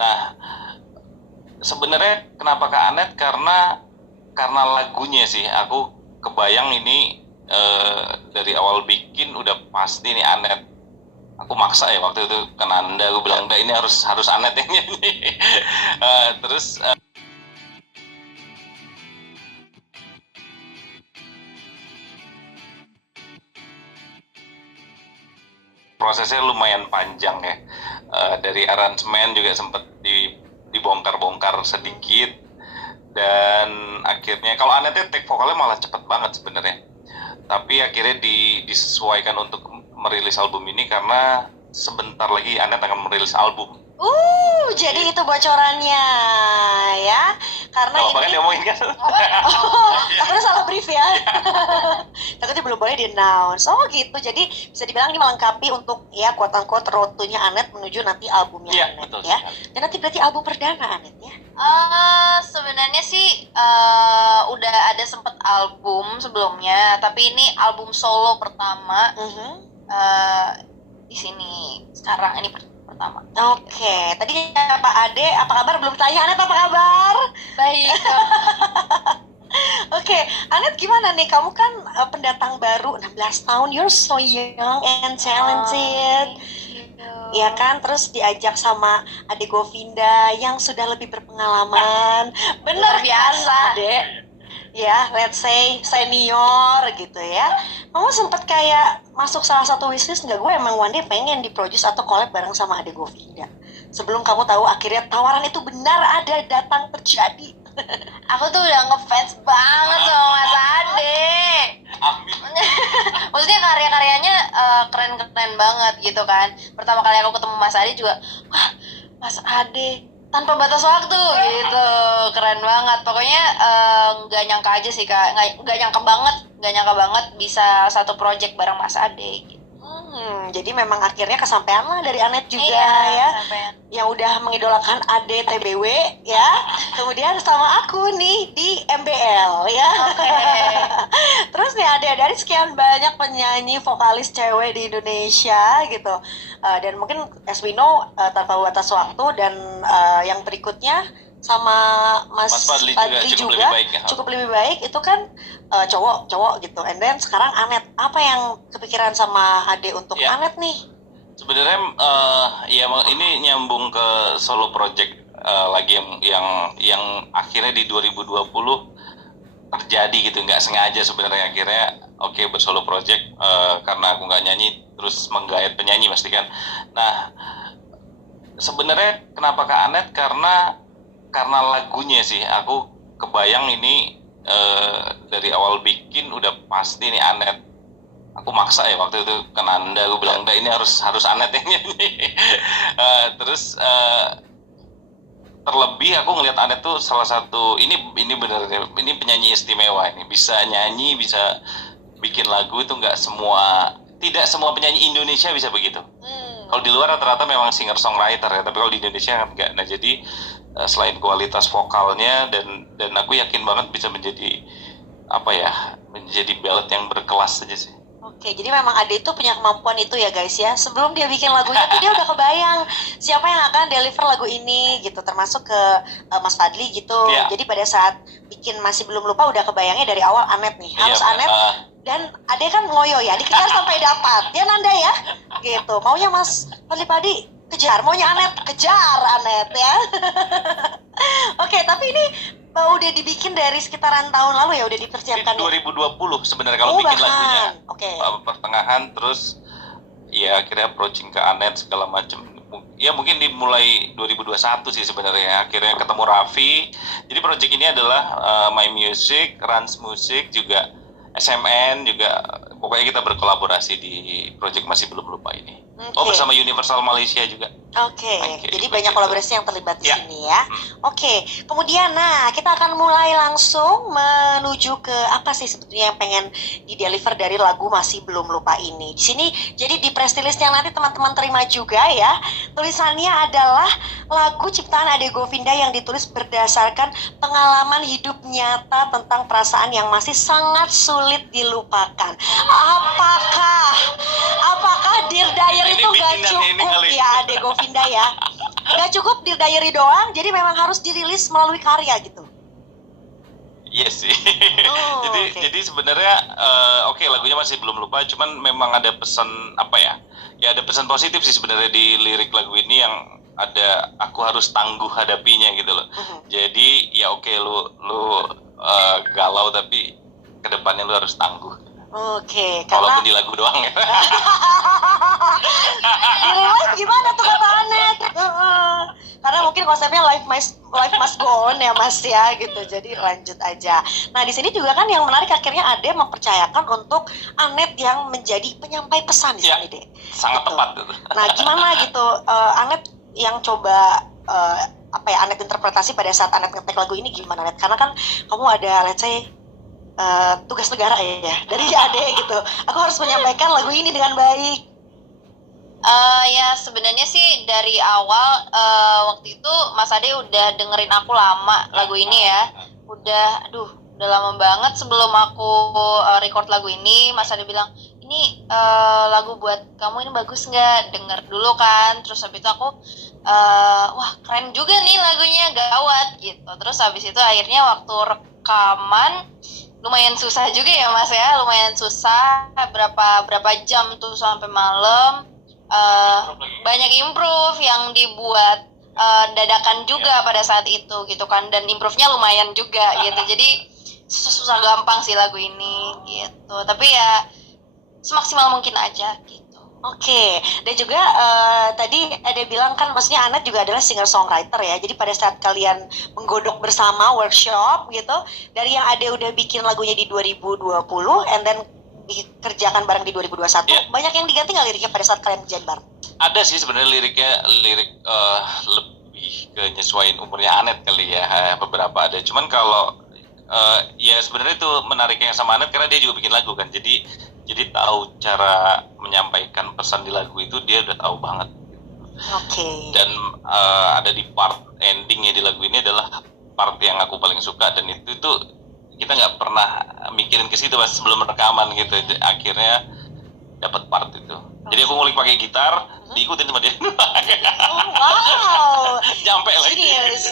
Nah, sebenarnya kenapa ke Anet, karena lagunya sih aku kebayang ini, dari awal bikin udah pasti nih Anet. Aku maksa ya waktu itu ke Nanda, aku bilang enggak, ini harus Anet yang nyanyi. Terus prosesnya lumayan panjang ya. Dari aransemen juga sempat dibongkar-bongkar sedikit, dan akhirnya kalau Anetnya take vokalnya malah cepet banget sebenarnya, tapi akhirnya disesuaikan untuk merilis album ini karena sebentar lagi Anet akan merilis album. Jadi itu bocorannya ya, karena Kalau ini bahkan diomongin kan. takutnya salah brief ya. Takutnya belum boleh di announce. Oh gitu, jadi bisa dibilang ini melengkapi untuk ya quote unquote roadnya Anet menuju nanti albumnya Iya, Anet betul ya. sekali. Dan nanti berarti album perdana Anet ya. Sebenarnya sih udah ada sempet album sebelumnya, tapi ini album solo pertama di sini sekarang ini pertama. Oke, tadi Pak Ade apa kabar? Belum tanya Anet apa kabar? Baik. Oke, Anet gimana nih? Kamu kan pendatang baru 16 tahun, you're so young and talented. Ya kan, terus diajak sama Ade Govinda yang sudah lebih berpengalaman. Bener Luar biasa. kan, Ade? Ya, let's say senior gitu ya. Kamu sempet kayak masuk salah satu wishlist nggak? Gue emang one day pengen diproduce atau collab bareng sama Ade Govinda. Sebelum kamu tahu akhirnya tawaran itu benar ada datang terjadi. Aku tuh udah ngefans banget sama Mas Ade. Amin. Maksudnya karya-karyanya keren-keren banget gitu kan. Pertama kali aku ketemu Mas Ade juga, wah Mas Ade tanpa batas waktu gitu, keren banget. Pokoknya nggak nyangka aja sih Kak, nggak nyangka banget bisa satu project bareng Mas Ade gitu. Jadi memang akhirnya kesampaian lah dari Anet juga ya. Kesampaian. Yang udah mengidolakan Ade TBW ya. Kemudian sama aku nih di MBL ya. Terus nih Ade, dari sekian banyak penyanyi vokalis cewek di Indonesia gitu. Dan mungkin as we know tanpa batas waktu, dan yang berikutnya sama Mas Fadly juga lebih baik ya. cukup lebih baik, itu kan cowok gitu. And then sekarang Anet, apa yang kepikiran sama Ade untuk Ya. Anet nih? Sebenarnya ya ini nyambung ke solo project lagi yang akhirnya di 2020 terjadi gitu, nggak sengaja sebenarnya. Akhirnya oke, bersolo project karena aku nggak nyanyi, terus menggait penyanyi pasti kan. Nah, sebenarnya kenapa ke Anet, karena lagunya sih aku kebayang ini, dari awal bikin udah pasti nih Anet. Aku maksa ya waktu itu ke Nanda, aku bilang enggak, ini harus Anet yang nyanyi. Terus terlebih aku ngelihat Anet tuh salah satu, ini bener, ini penyanyi istimewa, ini bisa nyanyi, bisa bikin lagu. Itu tidak semua penyanyi Indonesia bisa begitu. Kalau di luar rata-rata memang singer songwriter ya, tapi kalau di Indonesia kan enggak. Nah, jadi selain kualitas vokalnya, dan aku yakin banget bisa menjadi menjadi ballad yang berkelas aja sih. Oke, jadi memang Ade itu punya kemampuan itu ya guys ya. Sebelum dia bikin lagunya tuh dia udah kebayang siapa yang akan deliver lagu ini gitu, termasuk ke Mas Fadly gitu. Yeah. Jadi pada saat bikin Masih Belum Lupa udah kebayangnya dari awal Anet nih, harus Anet. Dan Ade kan ngoyo ya, dikejar sampai dapat. Ya Nanda ya, gitu. Maunya Mas Fadly kejar, maunya Anet kejar Anet ya. Oke, tapi ini udah dibikin dari sekitaran tahun lalu ya, udah dipersiapkan. 2020 sebenarnya kalau bikin lagunya. Oke. Pertengahan, terus ya akhirnya approaching ke Anet segala macam. Ya mungkin dimulai 2021 sih sebenarnya. Akhirnya ketemu Raffi. Jadi project ini adalah My Music, Rans Music, juga SMN juga. Pokoknya kita berkolaborasi di project Masih Belum Lupa ini. Oh, bersama Universal Malaysia juga. Oke, jadi banyak begitu. kolaborasi yang terlibat di Ya. sini ya. Oke, kemudian kita akan mulai langsung menuju ke apa sih sebetulnya yang pengen di-deliver dari lagu Masih Belum Lupa ini. Di sini jadi di press release-nya nanti teman-teman terima juga ya. Tulisannya adalah lagu ciptaan Ade Govinda yang ditulis berdasarkan pengalaman hidup nyata tentang perasaan yang masih sangat sulit dilupakan. Apakah Dear Diary Ini itu gak bikinan ini cukup kali. ya Ade Govinda ya? nggak cukup di diary doang, jadi memang harus dirilis melalui karya gitu. Iya sih. Oh, jadi oke. jadi sebenarnya oke, lagunya masih belum lupa, cuman memang ada pesan apa ya? Ya ada pesan positif sih sebenarnya di lirik lagu ini yang ada aku harus tangguh hadapinya gitu loh. Jadi ya oke, lu galau tapi kedepannya lu harus tangguh. Oke, Walaupun karena di lagu doang ya. di real life gimana tuh kata Anet? Karena mungkin konsepnya life must go on ya Mas ya gitu. Jadi lanjut aja. Nah di sini juga kan yang menarik akhirnya Ade mempercayakan untuk Anet yang menjadi penyampai pesan di Ya. sini deh. Sangat Gitu. tepat itu. Nah gimana gitu Anet yang coba apa ya Anet interpretasi pada saat Anet ngetek lagu ini gimana Anet? Karena kan kamu ada let's say tugas negara ya dari Ade gitu. Aku harus menyampaikan lagu ini dengan baik. Ya sebenarnya sih dari awal waktu itu Mas Ade udah dengerin aku lama lagu ini ya. Udah lama banget sebelum aku record lagu ini. Mas Ade bilang, ini lagu buat kamu ini bagus nggak? Denger dulu kan. Terus habis itu aku wah keren juga nih lagunya, gawat gitu. Terus habis itu akhirnya waktu rekaman lumayan susah juga ya Mas ya, lumayan susah, berapa jam tuh sampai malam. Banyak improve yang dibuat dadakan juga pada saat itu gitu kan, dan improve-nya lumayan juga gitu. Jadi susah gampang sih lagu ini gitu, tapi ya semaksimal mungkin aja gitu. Oke, dan juga tadi Ade bilang kan maksudnya Anet juga adalah singer-songwriter ya. Jadi pada saat kalian menggodok bersama workshop gitu, dari yang Ade udah bikin lagunya di 2020 and then dikerjakan bareng di 2021, Yeah. banyak yang diganti nggak liriknya pada saat kalian kerjain bareng? Ada sih sebenarnya lirik lebih ke nyesuaiin umurnya Anet kali ya, beberapa ada. Cuman kalau ya sebenarnya itu menariknya sama Anet karena dia juga bikin lagu kan, jadi tahu cara menyampaikan pesan di lagu itu, dia udah tahu banget. Oke. Dan ada di part endingnya di lagu ini adalah part yang aku paling suka, dan itu kita nggak pernah mikirin ke situ pas sebelum rekaman gitu. Akhirnya dapat part itu. Jadi aku ngulik pakai gitar, diikutin sama dia. Oh, wow. Nyampe lagi. Genius.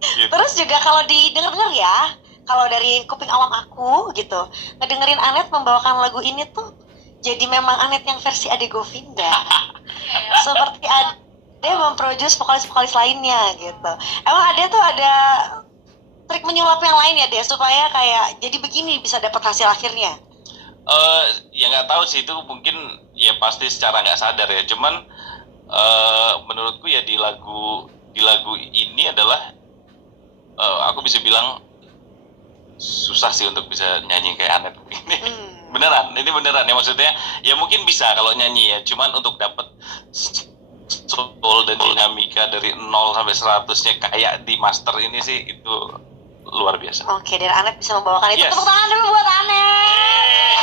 Gitu. Terus juga kalau didengar-dengar ya, kalau dari kuping awam aku gitu, ngedengerin Anet membawakan lagu ini tuh jadi memang Anet yang versi Ade Govinda. Seperti Ade memproduce vokalis-vokalis lainnya gitu. Emang Ade tuh ada trik menyulap yang lain ya deh supaya kayak jadi begini bisa dapat hasil akhirnya. Ya nggak tahu sih, itu mungkin ya pasti secara nggak sadar ya. Cuman menurutku ya di lagu ini adalah aku bisa bilang susah sih untuk bisa nyanyi kayak Anet ini. Beneran ya, maksudnya ya mungkin bisa kalau nyanyi ya, cuman untuk dapat soul dan dinamika dari 0 sampai 100-nya kayak di master ini sih itu luar biasa. Oke, dan Anet bisa membawakan itu. Yes. Tepuk tangan dulu buat Anet.